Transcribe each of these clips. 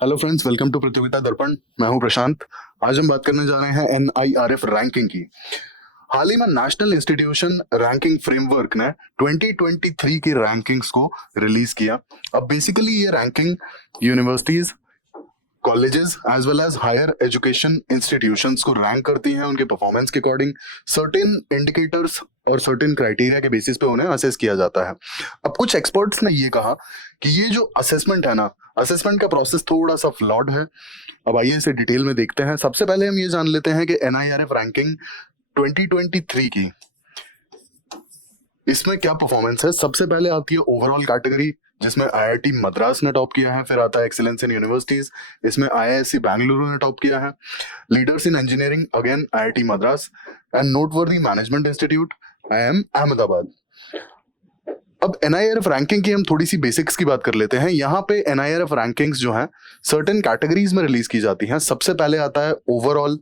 Hello friends, welcome to प्रतियोगिता दर्पण। मैं हूं प्रशांत। आज हम बात करने जा रहे हैं एनआईआरएफ रैंकिंग की। हाल ही में नेशनल इंस्टीट्यूशन रैंकिंग फ्रेमवर्क ने 2023 की रैंकिंग्स को रिलीज किया। अब बेसिकली ये ranking universities, colleges as well as higher education institutions को रैंक करती हैं उनके परफॉर्मेंस के अकॉर्डिंग। सर्टेन इंडिकेटर्स और सर्टेन क्राइटेरिया के बेसिस पे उन्हें असेस किया जाता है। अब कुछ एक्सपर्ट्स ने ये कहा कि ये जो असेसमेंट है ना, असेसमेंट का प्रोसेस थोड़ा सा फ्लॉड है। अब आइए इसे डिटेल में देखते हैं। सबसे पहले हम ये जान लेते हैं कि एनआईआरएफ रैंकिंग 2023 की इसमें क्या परफॉर्मेंस है। सबसे पहले आती है ओवरऑल कैटेगरी, जिसमें आईआईटी मद्रास ने टॉप किया है। फिर आता है एक्सीलेंस इन यूनिवर्सिटीज, इसमें आईआईएससी बेंगलुरु ने टॉप किया है। Leaders in engineering, again IIT Madras. And noteworthy management institute, IIM Ahmedabad. अब एनआईआरएफ रैंकिंग की हम थोड़ी सी बेसिक्स की बात कर लेते हैं। यहाँ पे एनआईआरएफ रैंकिंग्स जो है सर्टेन कैटेगरीज में रिलीज की जाती हैं। सबसे पहले आता है ओवरऑल,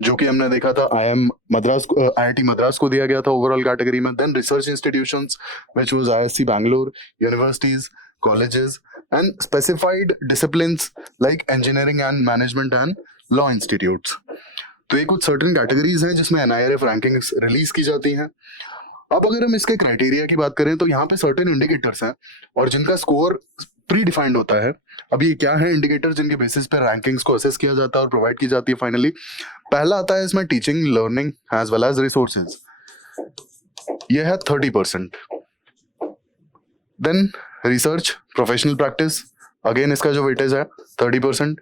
जो कि हमने देखा था आईएम मद्रास को, आईआईटी मद्रास को दिया गया था ओवरऑल कैटेगरी में। Then research institutions which was IISc Bangalore, universities, colleges and specified disciplines like engineering and management and law institutes. तो ये कुछ सर्टेन कैटेगरीज हैं जिसमें एनआईआरएफ रैंकिंग्स रिलीज की जाती हैं। अब अगर हम इसके क्राइटेरिया की बात करें तो यहाँ पे सर्टेन इंडिकेटर्स हैं और जिनका स्कोर प्री डिफाइंड होता है। अब ये क्या है इंडिकेटर जिनके बेसिस पे रैंकिंग्स को असेस किया जाता है और प्रोवाइड की जाती है फाइनली। पहला आता है इसमें teaching, learning as well as resources, ये है 30%। Then research, professional practice, again इसका जो वेटेज है 30%।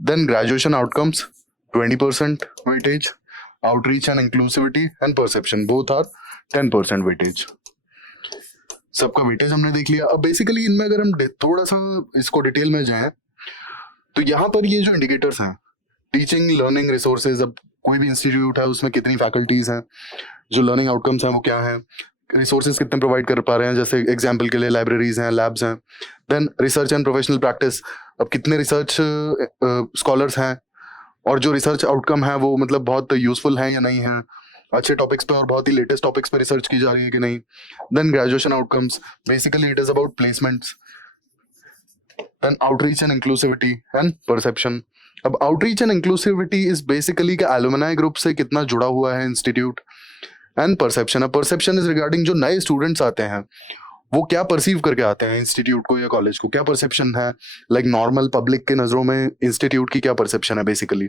Then graduation outcomes 20% weightage. Outreach and inclusivity and perception both are 10% weightage. सबका वेटेज हमने देख लिया। अब बेसिकली इनमें अगर हम थोड़ा सा इसको डिटेल में जाएं तो यहाँ पर ये जो इंडिकेटर्स हैं, टीचिंग, लर्निंग, रिसोर्सेज, अब कोई भी इंस्टीट्यूट है उसमें कितनी फैकल्टीज हैं, जो लर्निंग आउटकम्स हैं वो क्या हैं, रिसोर्सेज कितने प्रोवाइड कर पा रहे हैं, जैसे एग्जाम्पल के लिए लाइब्रेरीज हैं, लैब्स हैं। Then research and professional practice, अब कितने रिसर्च स्कॉलर्स हैं और जो रिसर्च आउटकम है वो मतलब बहुत यूजफुल है या नहीं है, अच्छे टॉपिक्स पे और बहुत ही लेटेस्ट टॉपिक्स पे रिसर्च की जा रही है कि नहीं। Then graduation outcomes, basically it is about placements. Then outreach and inclusivity and perception. अब outreach and inclusivity is basically कि एलुमनाई ग्रुप से कितना जुड़ा हुआ है इंस्टीट्यूट। एंड परसेप्शन, अब परसेप्शन इज रिगार्डिंग जो नए स्टूडेंट्स आते हैं वो क्या परसीव करके आते हैं इंस्टीट्यूट को या कॉलेज को, क्या परसेप्शन है, लाइक नॉर्मल पब्लिक के नजरों में इंस्टीट्यूट की क्या परसेप्शन है बेसिकली।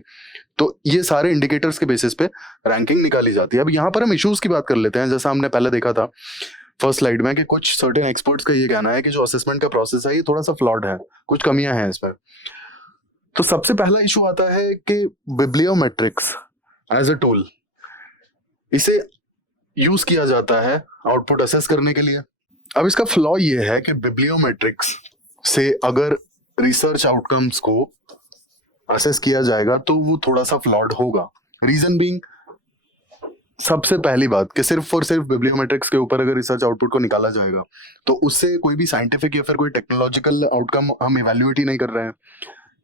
तो ये सारे इंडिकेटर्स के बेसिस पे रैंकिंग निकाली जाती है। अब यहाँ पर हम इश्यूज की बात कर लेते हैं। जैसा हमने पहले देखा था फर्स्ट स्लाइड में कि कुछ सर्टेन एक्सपर्ट्स का ये कहना है कि जो असेसमेंट का प्रोसेस है ये थोड़ा सा फ्लॉड है, कुछ कमियां हैं इसमें। तो सबसे पहला इशू आता है कि बिब्लियोमेट्रिक्स एज अ टूल, इसे यूज किया जाता है आउटपुट असेस करने के लिए। अब इसका फ्लॉ ये है कि बिब्लियोमेट्रिक्स से अगर रिसर्च आउटकम्स को असेस किया जाएगा तो वो थोड़ा सा फ्लॉड होगा। रीजन बीइंग, सबसे पहली बात कि सिर्फ और सिर्फ बिब्लियोमेट्रिक्स के ऊपर अगर रिसर्च आउटपुट को निकाला जाएगा तो उससे कोई भी साइंटिफिक या फिर कोई टेक्नोलॉजिकल आउटकम हम इवैल्यूएट ही नहीं कर रहे हैं।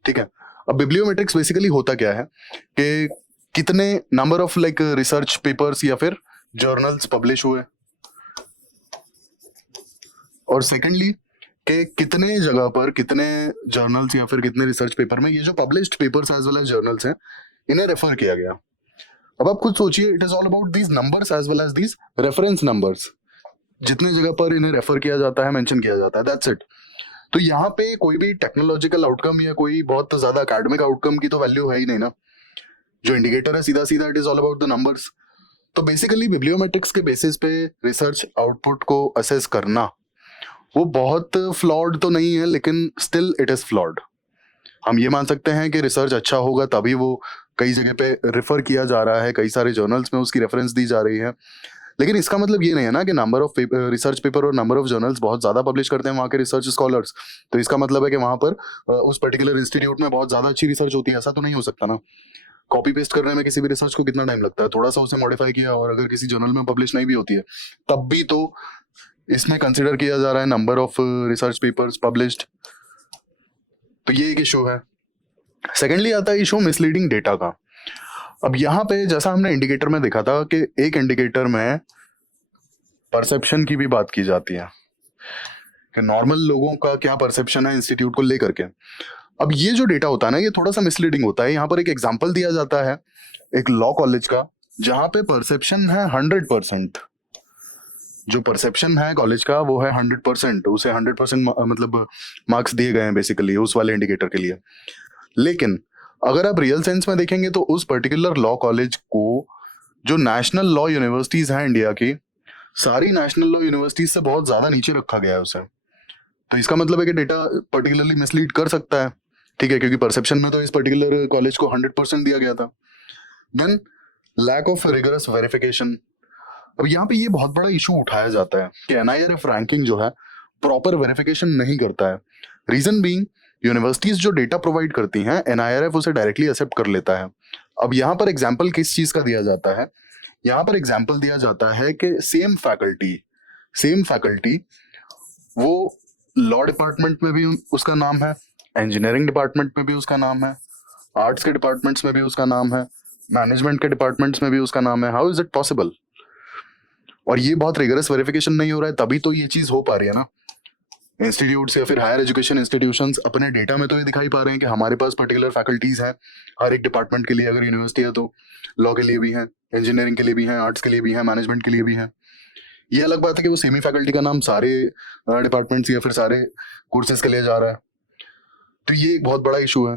ठीक है। अब बिब्लियोमेट्रिक्स बेसिकली होता क्या है कि कितने number of like research papers या फिर जर्नल्स पब्लिश हुए, और सेकेंडली कि कितने जगह पर कितने जर्नल्स या फिर कितने रिसर्च पेपर में ये जो published papers as well as journals हैं इन्हें रेफर किया गया। अब आप खुद सोचिए, it is all about these numbers as well as these reference numbers. जितने जगह पर इन्हें रेफर किया जाता है, मेंशन किया जाता है, दैट्स इट। तो यहाँ पे कोई भी टेक्नोलॉजिकल आउटकम या कोई बहुत ज्यादा एकेडमिक आउटकम की तो वैल्यू है ही नहीं ना। जो इंडिकेटर है सीधा सीधा it is all about the numbers. तो बेसिकली बिब्लियोमेट्रिक्स के बेसिस पे रिसर्च आउटपुट को असेस करना वो बहुत फ्लॉड तो नहीं है, लेकिन स्टिल इट इज फ्लॉड। हम ये मान सकते हैं कि रिसर्च अच्छा होगा तभी वो कई जगह पे रेफर किया जा रहा है, कई सारे जर्नल्स में उसकी रेफरेंस दी जा रही है, लेकिन इसका मतलब ये नहीं है ना कि नंबर ऑफ रिसर्च पेपर और नंबर ऑफ जर्नल्स बहुत ज्यादा पब्लिश करते हैं वहाँ के रिसर्च स्कॉलर्स, तो इसका मतलब है कि वहाँ पर उस पर्टिकुलर इंस्टीट्यूट में बहुत ज्यादा अच्छी रिसर्च होती है। ऐसा तो नहीं हो सकता ना। कॉपी पेस्ट करने में किसी भी रिसर्च को कितना टाइम लगता है, थोड़ा सा उसे मॉडिफाई किया और अगर किसी जर्नल में पब्लिश नहीं भी होती है तब भी तो इसमें कंसिडर किया जा रहा है number of research papers published. तो ये एक इशू है। सेकेंडली आता है इशू मिसलीडिंग डेटा का। अब यहाँ पे जैसा हमने इंडिकेटर में देखा था कि एक इंडिकेटर में परसेप्शन की भी बात की जाती है कि नॉर्मल लोगों का क्या परसेप्शन है इंस्टीट्यूट को लेकर के। अब ये जो डेटा होता है ना, ये थोड़ा सा मिसलीडिंग होता है। यहाँ पर एक एग्जाम्पल दिया जाता है एक लॉ कॉलेज का, जहाँ पे परसेप्शन है 100%। जो परसेप्शन है कॉलेज का वो है 100%, उसे 100% मतलब मार्क्स दिए गए हैं बेसिकली उस वाले इंडिकेटर के लिए। लेकिन अगर आप रियल सेंस में देखेंगे तो उस पर्टिकुलर लॉ कॉलेज को जो नेशनल लॉ यूनिवर्सिटीज हैं इंडिया की, सारी नेशनल लॉ यूनिवर्सिटीज से बहुत ज्यादा नीचे रखा गया है उसे। तो इसका मतलब है कि डेटा पर्टिकुलरली मिसलीड कर सकता है, ठीक है, क्योंकि परसेप्शन में तो इस पर्टिकुलर कॉलेज को 100% दिया गया था। Then lack of rigorous verification. अब यहाँ पे ये बहुत बड़ा इशू उठाया जाता है कि NIRF रैंकिंग जो है प्रॉपर वेरिफिकेशन नहीं करता है। रीजन बीइंग, यूनिवर्सिटीज जो डेटा प्रोवाइड करती हैं NIRF उसे डायरेक्टली एक्सेप्ट कर लेता है। अब यहाँ पर एग्जाम्पल किस चीज का दिया जाता है? यहाँ पर एग्जाम्पल दिया जाता है कि सेम फैकल्टी वो लॉ डिपार्टमेंट में भी उसका नाम है, इंजीनियरिंग डिपार्टमेंट में भी उसका नाम है, आर्ट्स के डिपार्टमेंट्स में भी उसका नाम है, मैनेजमेंट के डिपार्टमेंट्स में भी उसका नाम है। How is it possible? और ये बहुत रिगरस वेरिफिकेशन नहीं हो रहा है, तभी तो ये चीज हो पा रही है ना। इंस्टीट्यूट्स या फिर हायर एजुकेशन इंस्टीट्यूशंस अपने डेटा में तो ये दिखाई पा रहे हैं कि हमारे पास पर्टिकुलर फैकल्टीज हैं हर एक डिपार्टमेंट के लिए। अगर यूनिवर्सिटी है तो लॉ के लिए भी है, इंजीनियरिंग के लिए भी है, आर्ट्स के लिए भी है, मैनेजमेंट के लिए भी है। ये अलग बात है कि वो सेमी फैकल्टी का नाम सारे डिपार्टमेंट्स या फिर सारे कोर्सेज के लिए जा रहा है। तो ये एक बहुत बड़ा इशू है।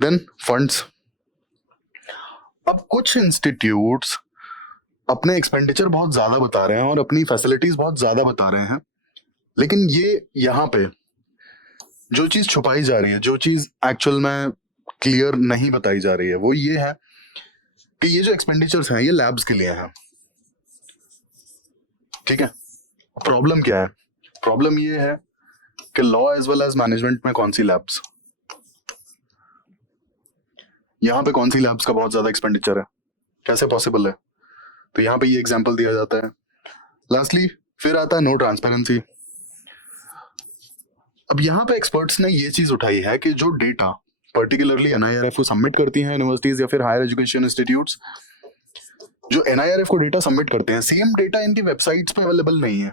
Then funds. अब कुछ इंस्टीट्यूट्स अपने एक्सपेंडिचर बहुत ज्यादा बता रहे हैं और अपनी फैसिलिटीज बहुत ज्यादा बता रहे हैं, लेकिन ये यहाँ पे जो चीज छुपाई जा रही है, जो चीज एक्चुअल में क्लियर नहीं बताई जा रही है, वो ये है कि ये जो एक्सपेंडिचर्स हैं ये लैब्स के लिए हैं, ठीक है। प्रॉब्लम क्या है? प्रॉब्लम ये है कि law as well as management में कौन सी लैब्स, यहाँ पे कौन सी लैब्स का बहुत ज्यादा एक्सपेंडिचर है, कैसे पॉसिबल है? तो यहाँ पे ये एग्जांपल दिया जाता है। लास्टली फिर आता है नो ट्रांसपेरेंसी। अब यहाँ पे एक्सपर्ट्स ने ये चीज उठाई है कि जो डेटा पर्टिकुलरली NIRF को सबमिट करती हैं यूनिवर्सिटीज या फिर हायर एजुकेशन इंस्टीट्यूट्स, जो NIRF को डेटा सबमिट करते हैं, सेम डेटा इनकी वेबसाइट्स पे अवेलेबल नहीं है।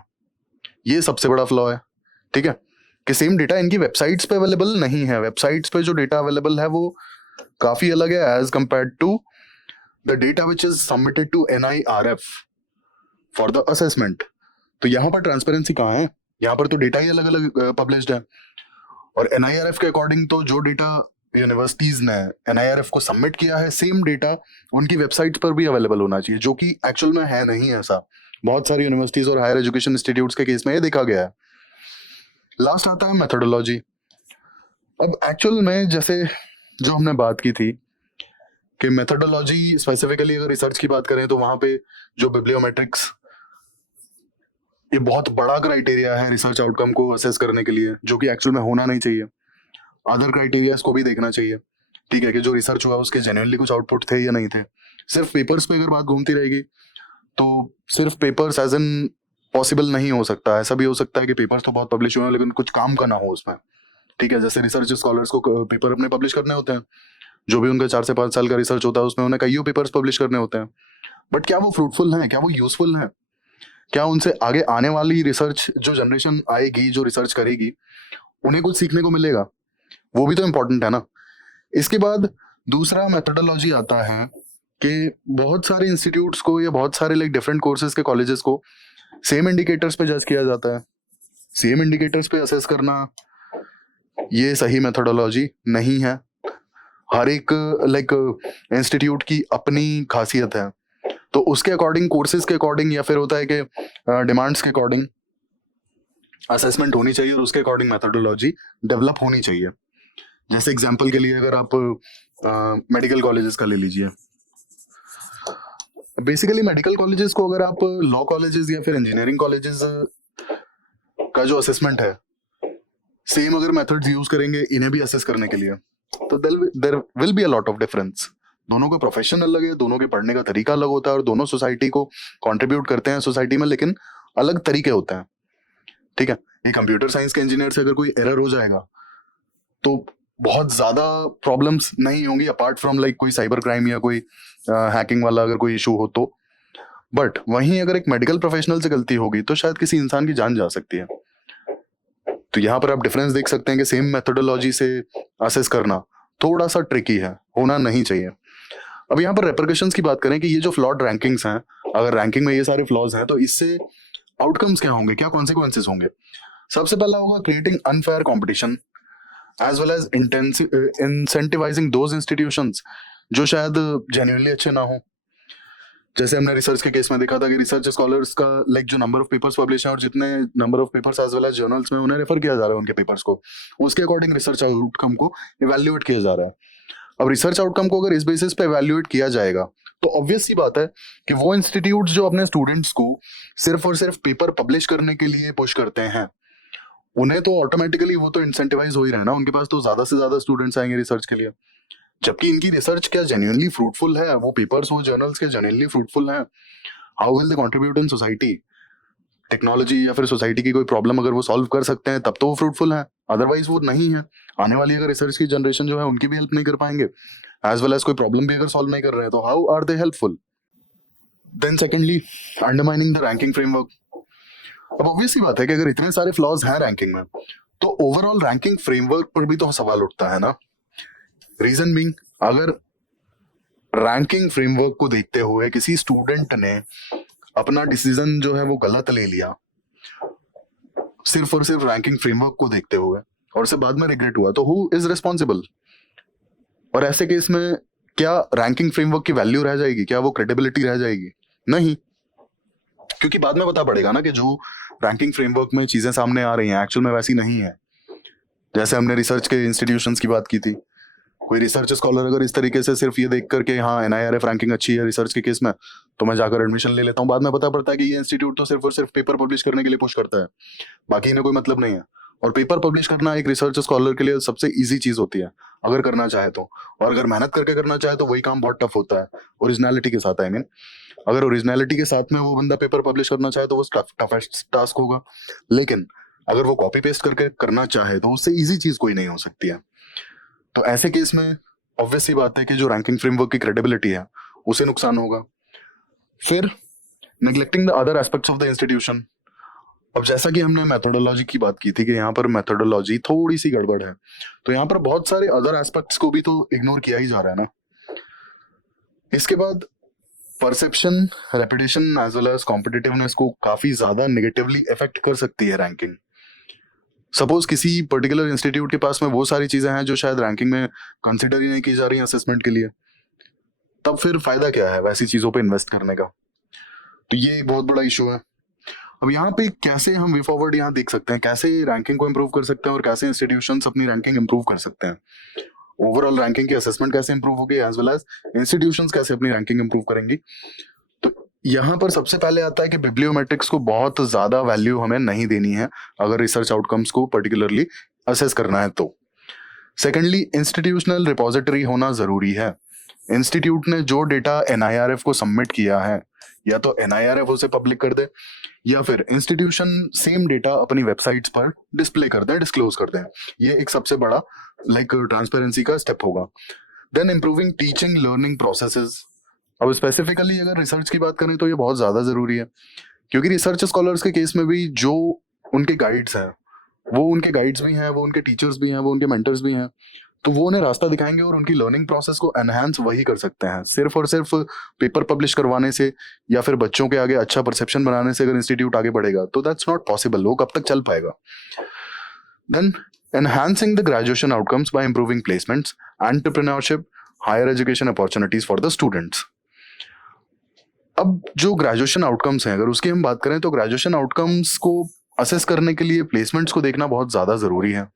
ये सबसे बड़ा फ्लॉ है, ठीक है, कि सेम डेटा इनकी वेबसाइट्स पे अवेलेबल नहीं है। वेबसाइट्स पे जो डेटा अवेलेबल है वो काफी अलग है as compare to the data which is submitted to NIRF for the assessment. तो यहाँ पर ट्रांसपेरेंसी कहाँ है? यहाँ पर तो डेटा ही अलग अलग पब्लिश्ड है, और NIRF के अकॉर्डिंग तो जो डेटा यूनिवर्सिटीज ने NIRF को सबमिट किया है, सेम डेटा उनकी वेबसाइट पर भी अवेलेबल होना चाहिए, जो कि एक्चुअल में है नहीं ऐसा। बहुत सारी यूनिवर्सिटीज और हायर एजुकेशन इंस्टीट्यूट्स के केस में ये देखा गया है। लास्ट आता है मेथोडोलॉजी। अब एक्चुअल में जैसे जो हमने बात की थी कि मेथोडोलॉजी स्पेसिफिकली अगर रिसर्च की बात करें तो वहां पे जो बिब्लियोमेट्रिक्स, ये बहुत बड़ा क्राइटेरिया है रिसर्च आउटकम को असेस करने के लिए, जो कि एक्चुअल में होना नहीं चाहिए। अदर क्राइटेरियाज को भी देखना चाहिए, ठीक है, कि जो रिसर्च हुआ उसके जेन्युइनली कुछ आउटपुट थे या नहीं थे। सिर्फ पेपर्स पे अगर बात घूमती रहेगी तो सिर्फ पेपर्स एज एन पॉसिबल नहीं हो सकता। ऐसा भी हो सकता है कि पेपर्स तो बहुत पब्लिश हुए हैं लेकिन कुछ काम का ना हो उसमें, ठीक है। जैसे रिसर्च स्कॉलर्स को पेपर अपने पब्लिश करने होते हैं, जो भी उनका 4 से 5 साल का रिसर्च होता है उसमें उन्हें कईयों पेपर्स पब्लिश करने होते हैं, बट क्या वो फ्रूटफुल हैं, क्या वो यूजफुल हैं, क्या उनसे आगे आने वाली रिसर्च जो जनरेशन आएगी, जो रिसर्च करेगी, उन्हें कुछ सीखने को मिलेगा? वो भी तो इम्पोर्टेंट है ना। इसके बाद दूसरा मेथोडोलॉजी आता है कि बहुत सारे इंस्टीट्यूट्स को या बहुत सारे लाइक डिफरेंट कोर्सेज के कॉलेजेस को सेम इंडिकेटर्स पे जज किया जाता है। सेम इंडिकेटर्स पे असेस करना ये सही मेथोडोलॉजी नहीं है। हर एक लाइक इंस्टीट्यूट की अपनी खासियत है, तो उसके अकॉर्डिंग, कोर्सेज के अकॉर्डिंग, या फिर होता है कि डिमांड्स के अकॉर्डिंग असेसमेंट होनी चाहिए और उसके अकॉर्डिंग मेथोडोलॉजी डेवलप होनी चाहिए। जैसे एग्जांपल के लिए अगर आप मेडिकल कॉलेजेस का ले लीजिए, बेसिकली मेडिकल कॉलेजेस को अगर आप लॉ कॉलेजेस या फिर इंजीनियरिंग कॉलेजेस का जो असेसमेंट है, सेम अगर मेथड्स यूज करेंगे इन्हें भी असेस करने के लिए, तो there will be a lot of difference. दोनों का प्रोफेशन अलग है, दोनों के पढ़ने का तरीका अलग होता है, और दोनों सोसाइटी को कंट्रीब्यूट करते हैं सोसाइटी में, लेकिन अलग तरीके होते हैं, ठीक है। ये कंप्यूटर साइंस के इंजीनियर से अगर कोई एरर हो जाएगा तो बहुत ज्यादा प्रॉब्लम्स नहीं होंगी, अपार्ट फ्रॉम लाइक कोई साइबर क्राइम या कोई हैकिंग वाला अगर कोई इशू हो तो। बट वहीं अगर एक मेडिकल प्रोफेशनल से गलती होगी तो शायद किसी इंसान की जान जा सकती है। तो यहाँ पर आप डिफरेंस देख सकते हैं कि सेम मेथोडोलॉजी से असेस करना थोड़ा सा ट्रिकी है, होना नहीं चाहिए। अब यहाँ पर रेपरकशंस की बात करें कि ये जो फ्लॉड रैंकिंग्स हैं, अगर रैंकिंग में ये सारे फ्लॉज हैं तो इससे आउटकम्स क्या होंगे, क्या कॉन्सिक्वेंसेस होंगे। सबसे पहला होगा creating unfair competition as well as incentivising those institutions जो शायद जेन्युइनली अच्छे ना हो। जैसे हमने रिसर्च के केस में देखा था कि रिसर्च स्कॉलर्स का लाइक जो नंबर ऑफ पेपर्स पब्लिश है और जितने number of papers as well as journals में उन्हें रेफर किया जा रहा है उनके पेपर्स को, उसके अकॉर्डिंग रिसर्च आउटकम को इवैल्यूएट किया जा रहा है। अब रिसर्च आउटकम को अगर इस बेसिस पे इवैल्यूएट किया जाएगा तो ऑब्वियस सी बात है कि वो इंस्टीट्यूट जो अपने स्टूडेंट्स को सिर्फ और सिर्फ पेपर पब्लिश करने के लिए पुश करते हैं, उन्हें तो ऑटोमेटिकली वो तो इंसेंटिवाइज हो ही रहे हैं ना, उनके पास तो ज्यादा से ज्यादा स्टूडेंट्स आएंगे रिसर्च के लिए। जबकि इनकी रिसर्च क्या जेन्युइनली फ्रूटफुल है, वो पेपर्स वो जर्नल्स के जेन्युइनली फ्रूटफुल हैं, how will they contribute in society, technology या फिर सोसाइटी की कोई प्रॉब्लम अगर वो सॉल्व कर सकते हैं तब तो वो फ्रूटफुल है, अदरवाइज वो नहीं है। आने वाली अगर रिसर्च की जनरेशन जो है उनकी भी हेल्प नहीं कर पाएंगे, एज वेल एज कोई प्रॉब्लम भी अगर सॉल्व नहीं कर रहे हैं तो how are they helpful. Then secondly undermining the ranking framework. अब ऑब्वियस सी बात है कि अगर इतने सारे फ्लॉज हैं रैंकिंग में तो ओवरऑल रैंकिंग फ्रेमवर्क पर भी तो सवाल उठता है ना। रीजन बीइंग, अगर रैंकिंग फ्रेमवर्क को देखते हुए किसी स्टूडेंट ने अपना डिसीजन जो है वो गलत ले लिया सिर्फ और सिर्फ रैंकिंग फ्रेमवर्क को देखते हुए और उसे बाद में रिग्रेट हुआ, तो हु इज रिस्पॉन्सिबल। और ऐसे केस में क्या रैंकिंग फ्रेमवर्क की वैल्यू रह जाएगी, क्या वो क्रेडिबिलिटी रह जाएगी? नहीं, क्योंकि बाद में पता पड़ेगा ना कि जो रैंकिंग फ्रेमवर्क में चीजें सामने आ रही हैं एक्चुअल में वैसी नहीं है। जैसे हमने रिसर्च के इंस्टीट्यूशंस की बात की थी, कोई रिसर्च स्कॉलर अगर इस तरीके से सिर्फ ये देख करके हाँ NIRF रैंकिंग अच्छी है रिसर्च के केस में तो मैं जाकर एडमिशन ले लेता हूँ, बाद में पता पड़ता है कि ये इंस्टीट्यूट तो सिर्फ और सिर्फ पेपर पब्लिश करने के लिए पुश करता है, बाकी इन्हें कोई मतलब नहीं है। और पेपर पब्लिश करना एक रिसर्च स्कॉलर के लिए सबसे ईजी चीज होती है अगर करना चाहे तो, और अगर मेहनत करके करना चाहे तो वही काम बहुत टफ होता है ओरिजिनलिटी के साथ। आई मीन अगर ओरिजिनलिटी के साथ में वो बंदा पेपर पब्लिश करना चाहे तो वो टफेस्ट टास्क होगा, लेकिन अगर वो कॉपी पेस्ट करके करना चाहे तो उससे ईजी चीज कोई नहीं हो सकती है। तो ऐसे केस में ऑब्वियस सी बात है कि जो रैंकिंग फ्रेमवर्क की क्रेडिबिलिटी है उसे नुकसान होगा। फिर neglecting the other aspects of the institution. अब जैसा कि हमने मेथोडोलॉजी की बात की थी कि यहाँ पर मेथोडोलॉजी थोड़ी सी गड़बड़ है, तो यहाँ पर बहुत सारे अदर एस्पेक्ट्स को भी तो इग्नोर किया ही जा रहा है ना। इसके बाद perception, reputation as well as competitiveness को काफी ज्यादा नेगेटिवली इफेक्ट कर सकती है रैंकिंग। सपोज किसी पर्टिकुलर इंस्टीट्यूट के पास में वो सारी चीजें हैं जो शायद रैंकिंग में कंसिडर ही नहीं की जा रही हैं असेसमेंट के लिए, तब फिर फायदा क्या है वैसी चीजों पे इन्वेस्ट करने का। तो ये एक बहुत बड़ा इशू है। अब यहाँ पे कैसे हम वे फॉरवर्ड यहाँ देख सकते हैं, कैसे रैंकिंग को इम्प्रूव कर सकते हैं और कैसे इंस्टीट्यूशंस अपनी रैंकिंग इम्प्रूव कर सकते हैं। ओवरऑल रैंकिंग की असेसमेंट कैसे इंप्रूव होगी एज वेल एज इंस्टीट्यूशंस कैसे अपनी रैंकिंग इंप्रूव करेंगी। तो यहाँ पर सबसे पहले आता है कि बिब्लियोमेट्रिक्स को बहुत ज्यादा वैल्यू हमें नहीं देनी है अगर रिसर्च आउटकम्स को पर्टिकुलरली असेस करना है तो। सेकेंडली, इंस्टीट्यूशनल रिपोजिटरी होना जरूरी है। इंस्टीट्यूट ने जो डेटा NIRF को सबमिट किया है या तो NIRF उसे पब्लिक कर दे या फिर इंस्टीट्यूशन सेम डेटा अपनी वेबसाइट्स पर डिस्प्ले कर दें, डिस्क्लोज कर दें। ये एक सबसे बड़ा ट्रांसपेरेंसी का स्टेप होगा। Then improving teaching learning processes. अब स्पेसिफिकली अगर रिसर्च की बात करें तो ये बहुत ज्यादा जरूरी है, क्योंकि रिसर्च स्कॉलर्स के केस में भी जो उनके गाइड्स हैं वो उनके गाइड्स भी हैं, वो उनके टीचर्स भी हैं, वो उनके मेंटर्स भी हैं, तो वो उन्हें रास्ता दिखाएंगे और उनकी लर्निंग प्रोसेस को एनहांस वही कर सकते हैं। सिर्फ और सिर्फ पेपर पब्लिश करवाने से या फिर बच्चों के आगे अच्छा परसेप्शन बनाने से अगर इंस्टीट्यूट आगे बढ़ेगा तो दैट्स नॉट पॉसिबल, वो कब तक चल पाएगा। Then enhancing the graduation outcomes by improving placements, entrepreneurship, higher education opportunities for the students. अब जो ग्रेजुएशन आउटकम्स हैं अगर उसकी हम बात करें तो ग्रेजुएशन आउटकम्स को असेस करने के लिए प्लेसमेंट्स को देखना बहुत ज्यादा जरूरी है।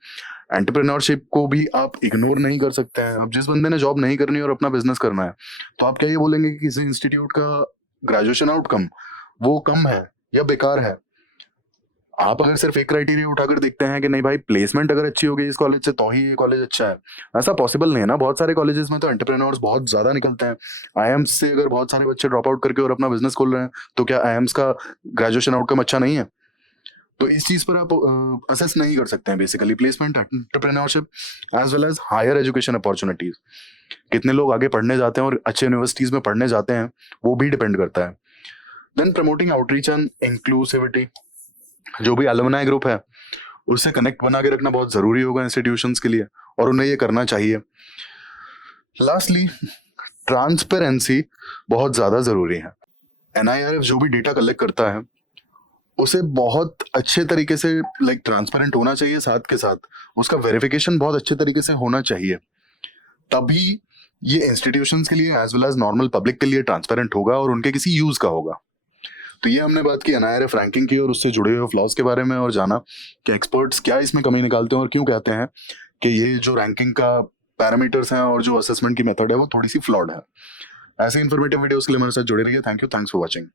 एंटरप्रेन्योरशिप को भी आप इग्नोर नहीं कर सकते हैं। अब जिस बंदे ने जॉब नहीं करनी और अपना बिजनेस करना है तो आप क्या ये बोलेंगे कि किसी इंस्टीट्यूट का ग्रेजुएशन आउटकम वो कम है या बेकार है? आप अगर सिर्फ एक क्राइटेरिया उठाकर देखते हैं कि नहीं भाई प्लेसमेंट अगर अच्छी होगी इस कॉलेज से तो ही ये कॉलेज अच्छा है, ऐसा पॉसिबल नहीं है ना। बहुत सारे कॉलेजेस में तो एंटरप्रेन्योर्स बहुत ज्यादा निकलते हैं। IIMs से अगर बहुत सारे बच्चे ड्रॉप आउट करके और अपना बिजनेस खोल रहे हैं तो क्या IIMs का ग्रेजुएशन आउटकम अच्छा नहीं है? तो इस चीज पर आप असेस नहीं कर सकते हैं basically placement, entrepreneurship as well as higher education opportunities. कितने लोग आगे पढ़ने जाते हैं और अच्छे यूनिवर्सिटीज में पढ़ने जाते हैं वो भी डिपेंड करता है। Then promoting outreach and inclusivity. जो भी एलुमनाई ग्रुप है उससे कनेक्ट बना के रखना बहुत ज़रूरी होगा इंस्टीट्यूशंस के लिए, और उन्हें ये करना चाहिए। लास्टली, ट्रांसपेरेंसी बहुत ज़्यादा ज़रूरी है। NIRF जो भी डेटा कलेक्ट करता है उसे बहुत अच्छे तरीके से ट्रांसपेरेंट होना चाहिए, साथ के साथ उसका वेरिफिकेशन बहुत अच्छे तरीके से होना चाहिए, तभी ये इंस्टीट्यूशंस के लिए as well as normal public के लिए ट्रांसपेरेंट होगा और उनके किसी यूज का होगा। तो ये हमने बात की NIRF रैंकिंग की और उससे जुड़े हुए फ्लॉज के बारे में, और जाना कि एक्सपर्ट्स क्या इसमें कमी निकालते हैं और क्यों कहते हैं कि ये जो रैंकिंग का पैरामीटर्स हैं और जो असेसमेंट की मेथड है वो थोड़ी सी फ्लॉड है। ऐसे इन्फॉर्मेटिव वीडियोस के लिए मेरे साथ जुड़े रहिए। Thank you, thanks for watching.